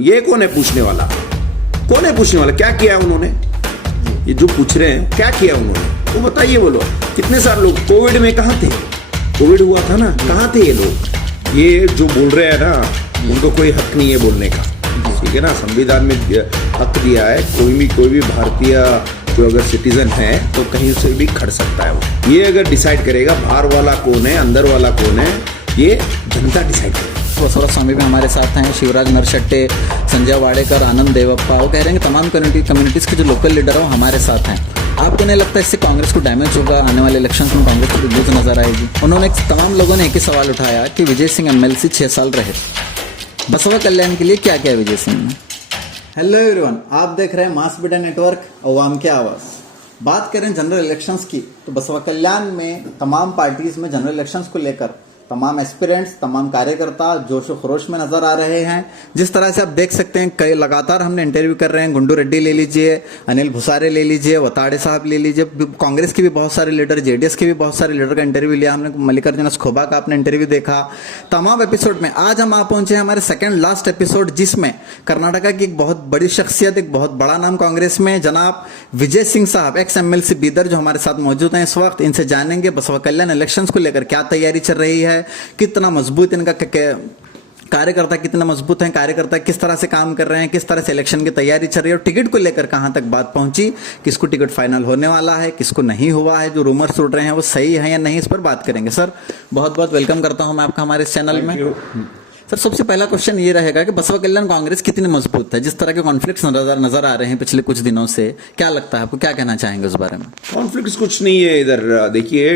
ये कौन है पूछने वाला? कौन है पूछने वाला? क्या किया उन्होंने? ये जो पूछ रहे हैं क्या किया उन्होंने, वो बताइए। बोलो कितने सारे लोग कोविड में कहाँ थे? कोविड हुआ था ना, कहाँ थे ये लोग? ये जो बोल रहे हैं ना, उनको कोई हक नहीं है बोलने का, ठीक है ना। संविधान में हक दिया है, कोई भी भारतीय जो अगर सिटीजन है तो कहीं से भी खड़ सकता है वो। ये अगर डिसाइड करेगा बाहर वाला कौन है अंदर वाला कौन है, ये जनता डिसाइड करेगी। बसवराज स्वामी भी हमारे साथ हैं, शिवराज नरशट्टे, संजय वाडेकर, आनंद देवप्पा। वो कह रहे हैं कि तमाम कम्युनिटीज़ के जो लोकल लीडर हैं वो हमारे साथ हैं। आपको नहीं लगता इससे कांग्रेस को डैमेज होगा? आने वाले इलेक्शंस में कांग्रेस को लूज नजर आएगी? उन्होंने तमाम लोगों ने एक ही सवाल उठाया कि विजय सिंह एमएलसी 6 साल रहे, बसवा कल्याण के लिए क्या किया विजय सिंह ने? हेलो एवरीवन, आप देख रहे हैं मास मीडिया नेटवर्क अवाम की आवाज़। बात करें जनरल इलेक्शंस की तो बसवा कल्याण में तमाम पार्टीज में जनरल इलेक्शंस को लेकर तमाम एस्पिरेंट्स, तमाम कार्यकर्ता जोश व खरोश में नजर आ रहे हैं। जिस तरह से आप देख सकते हैं, कई लगातार हमने इंटरव्यू कर रहे हैं। गुंडू रेड्डी ले लीजिए, अनिल भुसारे ले लीजिए, वताड़े साहब ले लीजिए, कांग्रेस के भी बहुत सारे लीडर, जेडीएस के भी बहुत सारे लीडर का इंटरव्यू लिया हमने। मल्लिकार्जुन खड़गे का आपने इंटरव्यू देखा। तमाम एपिसोड में आज हम आ पहुंचे हैं हमारे सेकेंड लास्ट एपिसोड, जिसमें कर्नाटका की एक बहुत बड़ी शख्सियत, एक बहुत बड़ा नाम कांग्रेस में, जनाब विजय सिंह साहब, एक्स एमएलसी बीदर, जो हमारे साथ मौजूद हैं इस वक्त। इनसे जानेंगे बसवा कल्याण इलेक्शंस को लेकर क्या तैयारी चल रही है, कितना मजबूत इनका कार्यकर्ता, कितना मजबूत हैं कार्यकर्ता, किस तरह से काम कर रहे हैं, किस तरह से इलेक्शन की तैयारी चल रही है, और टिकट को लेकर कहां तक बात पहुंची, किसको टिकट फाइनल होने वाला है, किसको नहीं हुआ है, जो रूमर्स उड़ रहे हैं वो सही है या नहीं, इस पर बात करेंगे। सर बहुत बहुत वेलकम करता हूं मैं आपका हमारे इस चैनल में। सर सबसे पहला क्वेश्चन ये रहेगा कि बसवा कल्याण कांग्रेस कितनी मजबूत है? जिस तरह के कॉन्फ्लिक्ट्स नजर आ रहे हैं पिछले कुछ दिनों से, क्या लगता है आपको, क्या कहना चाहेंगे उस बारे में? कॉन्फ्लिक्ट्स कुछ नहीं है इधर। देखिए,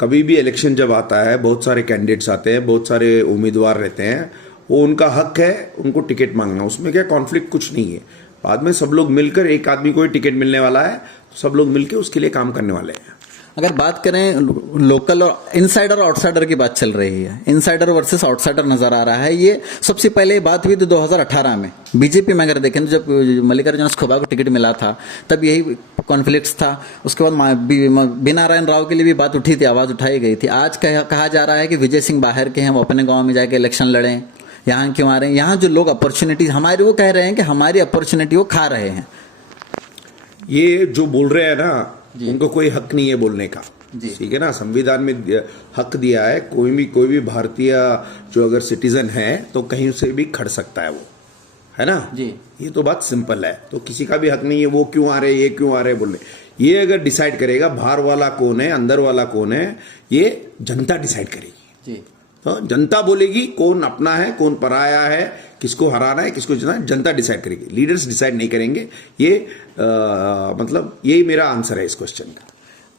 कभी भी इलेक्शन जब आता है, बहुत सारे कैंडिडेट्स आते हैं, बहुत सारे उम्मीदवार रहते हैं, वो उनका हक है उनको टिकट मांगना, उसमें क्या कॉन्फ्लिक्ट कुछ नहीं है। बाद में सब लोग मिलकर, एक आदमी को ही टिकट मिलने वाला है तो सब लोग मिलकर उसके लिए काम करने वाले हैं। अगर बात करें लोकल और इनसाइडर और आउटसाइडर की बात चल रही है, इनसाइडर वर्सेस आउटसाइडर नजर आ रहा है। ये सबसे पहले बात हुई थी 2018 में बीजेपी में। अगर देखें तो जब मल्लिकार्जुन खड़गे को टिकट मिला था तब यही कॉन्फ्लिक्ट्स था। उसके बाद बी नारायण राव के लिए भी बात उठी थी, आवाज उठाई गई थी। आज कहा जा रहा है कि विजय सिंह बाहर के हैं, वो अपने गाँव में जाके इलेक्शन लड़ें, यहाँ क्यों आ रहे हैं? यहाँ जो लोग अपॉर्चुनिटीज हमारी, वो कह रहे हैं कि हमारी अपॉर्चुनिटी वो खा रहे हैं। ये जो बोल रहे हैं ना, उनको कोई हक नहीं है बोलने का, ठीक है ना। संविधान में हक दिया है, कोई भी भारतीय जो अगर सिटीजन है तो कहीं से भी खड़ सकता है वो, है ना जी। ये तो बात सिंपल है। तो किसी का भी हक नहीं है वो क्यों आ रहे, ये क्यों आ रहे बोलने। ये अगर डिसाइड करेगा बाहर वाला कौन है अंदर वाला कौन है, ये जनता डिसाइड करेगी जी। तो जनता बोलेगी कौन अपना है कौन पराया है, किसको हराना है किसको जितना है, जनता डिसाइड करेगी, लीडर्स डिसाइड नहीं करेंगे। ये मतलब यही मेरा आंसर है इस क्वेश्चन का।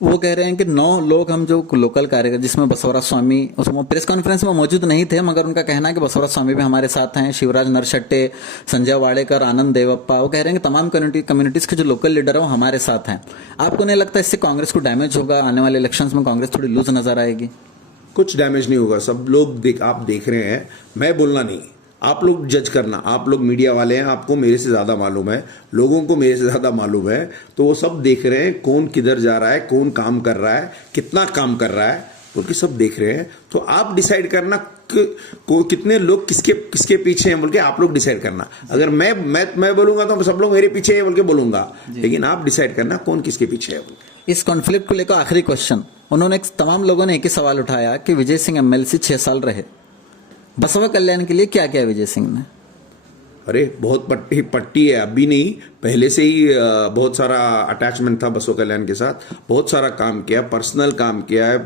वो कह रहे हैं कि 9 लोग हम जो लोकल कार्यकर्ता, जिसमें बसवराज स्वामी, उसमें प्रेस कॉन्फ्रेंस में मौजूद नहीं थे, मगर उनका कहना है कि बसवराज स्वामी भी हमारे साथ हैं, शिवराज नरशट्टे, संजय वाडेकर, आनंद देवप्पा। वो कह रहे हैं कि तमाम कम्युनिटीज के जो लोकल लीडर हैं वो हमारे साथ हैं। आपको नहीं लगता इससे कांग्रेस को डैमेज होगा? आने वाले इलेक्शंस में कांग्रेस थोड़ी लूज नजर आएगी? कुछ डैमेज नहीं होगा। सब लोग आप देख रहे हैं, मैं बोलना नहीं, आप लोग जज करना। आप लोग मीडिया वाले हैं, आपको मेरे से ज्यादा मालूम है, लोगों को मेरे से ज्यादा मालूम है। तो वो सब देख रहे हैं कौन किधर जा रहा है, कौन काम कर रहा है, कितना काम कर रहा है, क्योंकि सब देख रहे हैं। तो आप डिसाइड करना कितने लोग किसके पीछे हैं बोल के आप लोग डिसाइड करना। अगर मैं बोलूंगा तो सब लोग मेरे पीछे है बोल के बोलूंगा, लेकिन आप डिसाइड करना कौन किसके पीछे है। इस कॉन्फ्लिक्ट को लेकर आखिरी क्वेश्चन, उन्होंने तमाम लोगों ने एक ही सवाल उठाया कि विजय सिंह एमएलसी 6 साल रहे, बसवा कल्याण के लिए क्या किया विजय सिंह ने? अरे बहुत पट्टी है, अभी नहीं, पहले से ही बहुत सारा अटैचमेंट था बसवा कल्याण के साथ। बहुत सारा काम किया, पर्सनल काम किया है,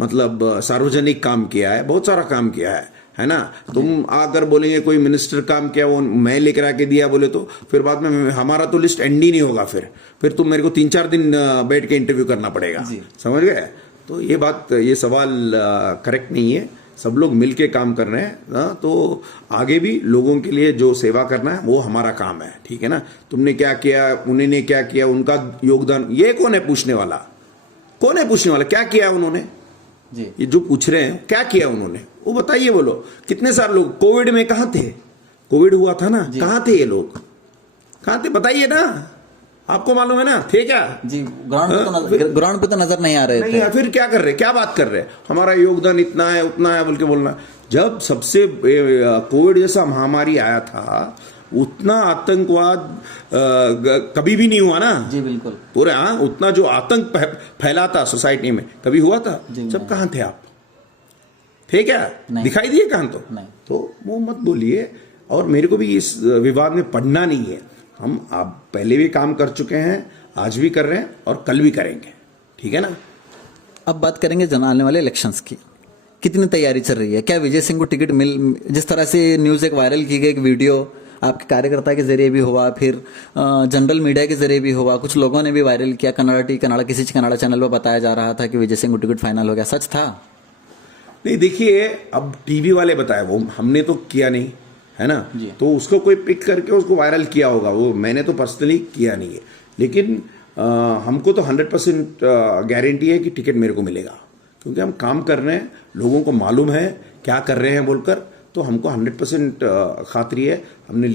मतलब सार्वजनिक काम किया है, बहुत सारा काम किया है ना। तुम आकर बोलेंगे कोई मिनिस्टर काम किया वो मैं लेकर आके दिया बोले तो फिर बाद में हमारा तो लिस्ट एंड ही नहीं होगा। फिर तुम मेरे को 3-4 दिन बैठ के इंटरव्यू करना पड़ेगा, समझ गए? तो ये सवाल करेक्ट नहीं है। सब लोग मिलके काम कर रहे हैं ना, तो आगे भी लोगों के लिए जो सेवा करना है वो हमारा काम है, ठीक है ना। तुमने क्या किया, उन्होंने क्या किया, उनका योगदान, ये कौन है पूछने वाला? कौन है पूछने वाला? क्या किया उन्होंने जी। ये जो पूछ रहे हैं क्या किया उन्होंने, वो बताइए। बोलो कितने सारे लोग कोविड में कहाँ थे? कोविड हुआ था ना, कहाँ थे ये लोग? कहाँ थे बताइए ना। आपको मालूम है ना, थे क्या? जी, ग्राउंड पे तो नजर नहीं आ रहे नहीं थे। है, फिर क्या कर रहे, क्या बात कर रहे? हमारा योगदान इतना है उतना है बोल के बोलना। जब सबसे कोविड जैसा महामारी आया था, उतना आतंकवाद कभी भी नहीं हुआ ना। जी बिल्कुल। पूरे उतना जो आतंक फैला था सोसाइटी में कभी हुआ था? जब कहाँ थे आप? थे क्या? दिखाई दिए कहाँ? तो वो मत बोलिए। और मेरे को भी इस विवाद में पढ़ना नहीं है। हम आप पहले भी काम कर चुके हैं, आज भी कर रहे हैं और कल भी करेंगे, ठीक है ना? अब बात करेंगे आने वाले इलेक्शंस की। कितनी तैयारी चल रही है? क्या विजय सिंह को टिकट जिस तरह से न्यूज़ एक वायरल की गई, एक वीडियो आपके कार्यकर्ता के जरिए भी हुआ, फिर जनरल मीडिया के जरिए भी हुआ, कुछ लोगों ने भी वायरल किया, किसी कन्नड़ा चैनल पर बताया जा रहा था कि विजय सिंह को टिकट फाइनल हो गया, सच था? नहीं, देखिए, अब टीवी वाले बताए, वो हमने तो किया नहीं है ना। तो उसको कोई पिक करके उसको वायरल किया होगा, वो मैंने तो पर्सनली किया नहीं है। लेकिन हमको तो 100% गारंटी है कि टिकट मेरे को मिलेगा, क्योंकि हम काम कर रहे हैं, लोगों को मालूम है क्या कर रहे हैं बोलकर। तो हमको 100% खातरी है। हमने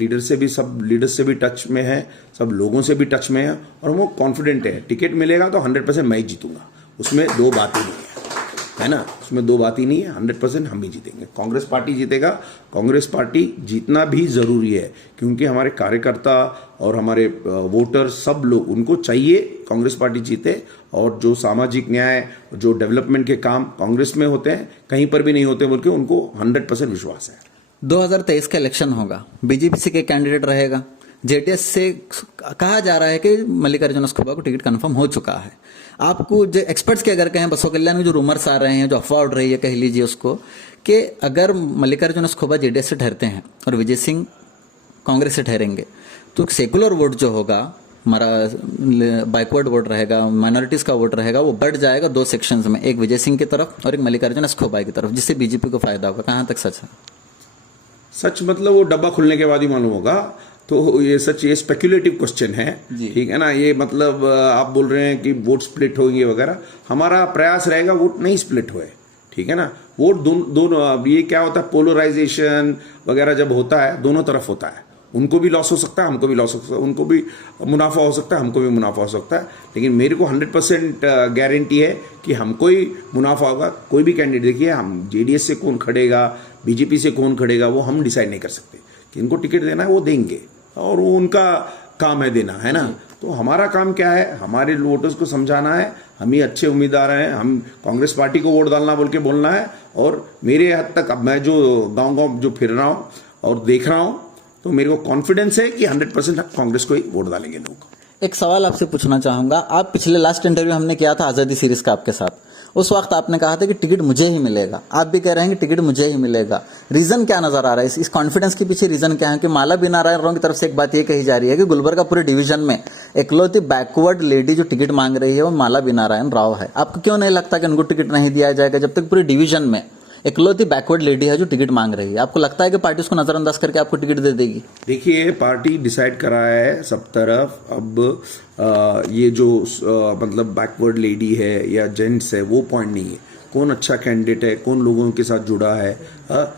सब लीडर्स से भी टच में है, सब लोगों से भी टच में है, और हमको कॉन्फिडेंट है टिकट मिलेगा तो 100% मैं ही जीतूंगा। उसमें दो बात ही नहीं है ना, उसमें दो बात ही नहीं है। 100% हम ही जीतेंगे, कांग्रेस पार्टी जीतेगा। कांग्रेस पार्टी जीतना भी जरूरी है, क्योंकि हमारे कार्यकर्ता और हमारे वोटर सब लोग, उनको चाहिए कांग्रेस पार्टी जीते। और जो सामाजिक न्याय, जो डेवलपमेंट के काम कांग्रेस में होते हैं, कहीं पर भी नहीं होते बोल के उनको 100% विश्वास है। 2023 का इलेक्शन होगा, बीजेपी से के कैंडिडेट रहेगा, जेडीएस से कहा जा रहा है कि मल्लिकार्जुन खड़गे को टिकट कंफर्म हो चुका है। आपको जो एक्सपर्ट्स के अगर कहें, बसव कल्याण में जो रूमर्स आ रहे हैं, जो अफवाह उड़ रही है, कह लीजिए उसको, कि अगर मल्लिकार्जुन खड़गे जेडीएस से ठहरते हैं और विजय सिंह कांग्रेस से ठहरेंगे, तो सेकुलर वोट जो होगा, हमारा बैकवर्ड वोट रहेगा, माइनॉरिटीज का वोट रहेगा, वो बढ़ जाएगा दो सेक्शंस में, एक विजय सिंह की तरफ और एक मल्लिकार्जुन खड़गे की तरफ, जिससे बीजेपी को फायदा होगा। कहाँ तक सच है? सच मतलब वो डब्बा खुलने के बाद ही मालूम होगा। तो ये सच, ये स्पेक्युलेटिव क्वेश्चन है, ठीक है ना। ये मतलब आप बोल रहे हैं कि वोट स्प्लिट होंगे वगैरह, हमारा प्रयास रहेगा वोट नहीं स्प्लिट हुए, ठीक है ना। वोट दोनों ये क्या होता है, पोलराइजेशन वगैरह जब होता है, दोनों तरफ होता है। उनको भी लॉस हो सकता है, हमको भी लॉस हो सकता है, उनको भी मुनाफा हो सकता है, हमको भी मुनाफा हो सकता है। लेकिन मेरे को 100% गारंटी है कि हमको ही मुनाफा होगा। कोई भी कैंडिडेट, देखिए, हम जेडीएस से कौन खड़ेगा, बीजेपी से कौन खड़ेगा, वो हम डिसाइड नहीं कर सकते। किनको टिकट देना है वो देंगे, और वो उनका काम है देना, है ना। तो हमारा काम क्या है, हमारे वोटर्स को समझाना है, हम ही अच्छे उम्मीदवार हैं, हम कांग्रेस पार्टी को वोट डालना बोल के बोलना है। और मेरे हद तक अब मैं जो गांव जो फिर रहा हूँ और देख रहा हूँ, तो मेरे को कॉन्फिडेंस है कि 100% कांग्रेस को ही वोट डालेंगे लोग। एक सवाल आपसे पूछना चाहूंगा। आप पिछले लास्ट इंटरव्यू हमने किया था आज़ादी सीरीज का आपके साथ, उस वक्त आपने कहा था कि टिकट मुझे ही मिलेगा। आप भी कह रहे हैं कि टिकट मुझे ही मिलेगा। रीजन क्या नजर आ रहा है? इस कॉन्फिडेंस के पीछे रीजन क्या है? कि माला बिना राव की तरफ से एक बात ये कही जा रही है कि गुलबर्गा पूरे डिवीजन में इकलौती बैकवर्ड लेडी जो टिकट मांग रही है वो माला बिना राव है। आपको क्यों नहीं लगता कि उनको टिकट नहीं दिया जाएगा, जब तक पूरे डिवीजन में इकलौती बैकवर्ड लेडी है जो टिकट मांग रही है? आपको लगता है कि पार्टी उसको नजरअंदाज करके आपको टिकट दे देगी? देखिए, पार्टी डिसाइड करा है सब तरफ। अब ये जो मतलब बैकवर्ड लेडी है या जेंट्स है, वो पॉइंट नहीं है। कौन अच्छा कैंडिडेट है, कौन लोगों के साथ जुड़ा है,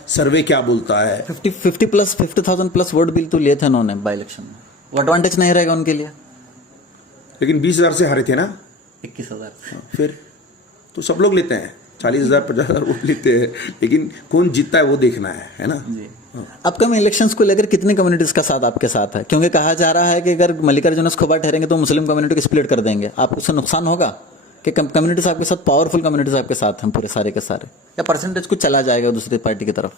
सर्वे क्या बोलता है। 50,000 प्लस वोट बिल तो लिए थे उन्होंने बाई इलेक्शन में, वो एडवांटेज नहीं रहेगा उनके लिए? लेकिन 20,000 से हारे थे ना, 21,000। फिर तो सब लोग लेते हैं, 40,000 50,000 वोट लेते हैं, लेकिन कौन जीतता है वो देखना है ना जी। अपकमिंग इलेक्शंस को लेकर कितनी कम्युनिटीज का साथ आपके साथ है? क्योंकि कहा जा रहा है कि अगर मल्लिकार्जुन खड़गे ठहरेंगे तो मुस्लिम कम्युनिटी को स्प्लिट कर देंगे, आपको उससे नुकसान होगा कि कम्युनिटीज आपके साथ, पावरफुल कम्युनिटीज आपके साथ हैं पूरे सारे के सारे, या परसेंटेज कुछ चला जाएगा दूसरी पार्टी की तरफ?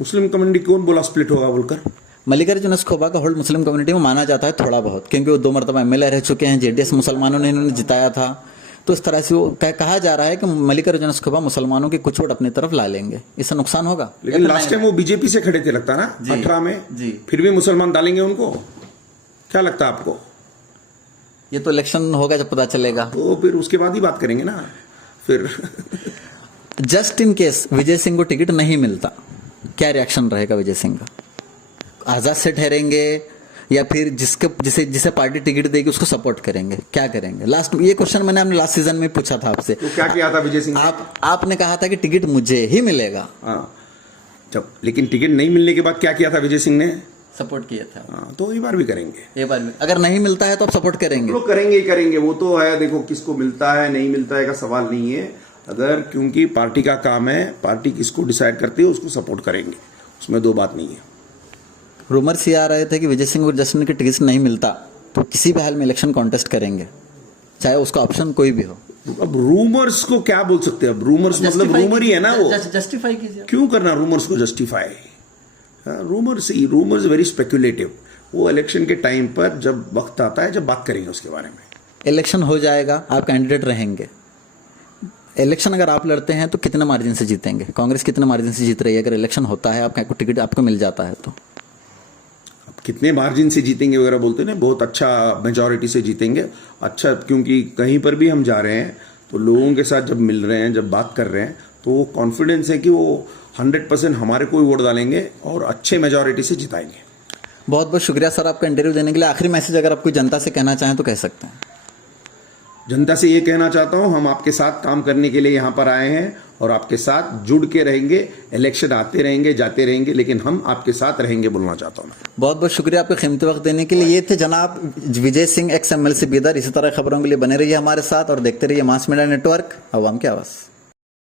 मुस्लिम कम्युनिटी कौन बोला स्प्लिट होगा बोलकर? मल्लिकार्जुन खड़गे का होल्ड मुस्लिम कम्युनिटी में माना जाता है थोड़ा बहुत, क्योंकि वो 2 मरतबा एमएलए रह चुके हैं, जेडीएस मुसलमानों ने इन्होंने जिताया था। तो इस तरह से वो कहा जा रहा है कि मल्लिकार्जुन खड़गे मुसलमानों के कुछ वोट अपनी तरफ ला लेंगे, इससे नुकसान होगा। लेकिन लास्ट टाइम वो बीजेपी से खड़े थे लगता है ना 18 में जी। फिर भी मुसलमान डालेंगे उनको, क्या लगता है आपको? ये तो इलेक्शन होगा जब पता चलेगा, तो फिर उसके बाद ही बात करेंगे ना फिर। Just in case Vijay Singh को टिकट नहीं मिलता, क्या रिएक्शन रहेगा विजय सिंह का? आजाद से ठहरेंगे या फिर जिसे पार्टी टिकट देगी उसको सपोर्ट करेंगे, क्या करेंगे? लास्ट ये क्वेश्चन मैंने आपने लास्ट सीजन में पूछा था आपसे, तो क्या किया था विजय सिंह? आपने कहा था कि टिकट मुझे ही मिलेगा। हाँ, जब लेकिन टिकट नहीं मिलने के बाद क्या किया था विजय सिंह ने? सपोर्ट किए थे हाँ, तो ये बार भी करेंगे। ये बार भी अगर नहीं मिलता है तो आप सपोर्ट करेंगे? लोग करेंगे ही करेंगे, वो तो है। देखो, किसको मिलता है नहीं मिलता है का सवाल नहीं है। अगर क्योंकि पार्टी का काम है, पार्टी किसको डिसाइड करती है उसको सपोर्ट करेंगे, उसमें दो बात नहीं है। रूमर्स ये आ रहे थे कि विजय सिंह और जसवंत की टिकट नहीं मिलता तो किसी भी हाल में इलेक्शन कॉन्टेस्ट करेंगे, चाहे उसका ऑप्शन कोई भी हो। अब रूमर्स को क्या बोल सकते हैं? अब रूमर्स मतलब रूमर ही है ना, वो जस्टिफाई कीजिए। क्यों करना रूमर्स को जस्टिफाई? Rumours very speculative. वो इलेक्शन के टाइम पर जब वक्त आता है, जब बात करेंगे उसके बारे में। इलेक्शन हो जाएगा, आप कैंडिडेट रहेंगे। इलेक्शन अगर आप लड़ते हैं तो कितने मार्जिन से जीतेंगे? कांग्रेस कितने मार्जिन से जीत रही है? अगर इलेक्शन होता है, आपको टिकट आपको मिल जाता है तो कितने मार्जिन से जीतेंगे वगैरह बोलते हैं, बहुत अच्छा मेजॉरिटी से जीतेंगे। अच्छा, क्योंकि कहीं पर भी हम जा रहे हैं तो लोगों के साथ जब मिल रहे हैं, जब बात कर रहे हैं, तो वो कॉन्फिडेंस है कि वो 100% हमारे को ही वोट डालेंगे और अच्छे मेजॉरिटी से जिताएंगे। बहुत बहुत शुक्रिया सर आपका इंटरव्यू देने के लिए। आखिरी मैसेज अगर आप कोई जनता से कहना चाहें तो कह सकते हैं। जनता से ये कहना चाहता हूं, हम आपके साथ काम करने के लिए यहाँ पर आए हैं और आपके साथ जुड़ के रहेंगे। इलेक्शन आते रहेंगे, जाते रहेंगे, लेकिन हम आपके साथ रहेंगे, बोलना चाहता हूं मैं। बहुत बहुत शुक्रिया आपका कीमती वक्त देने के लिए। ये थे जनाब विजय सिंह, एक्स MLC बीदर। इसी तरह खबरों के लिए बने रहिए हमारे साथ और देखते रहिए मास मीडिया नेटवर्क, अवाम की आवाज़।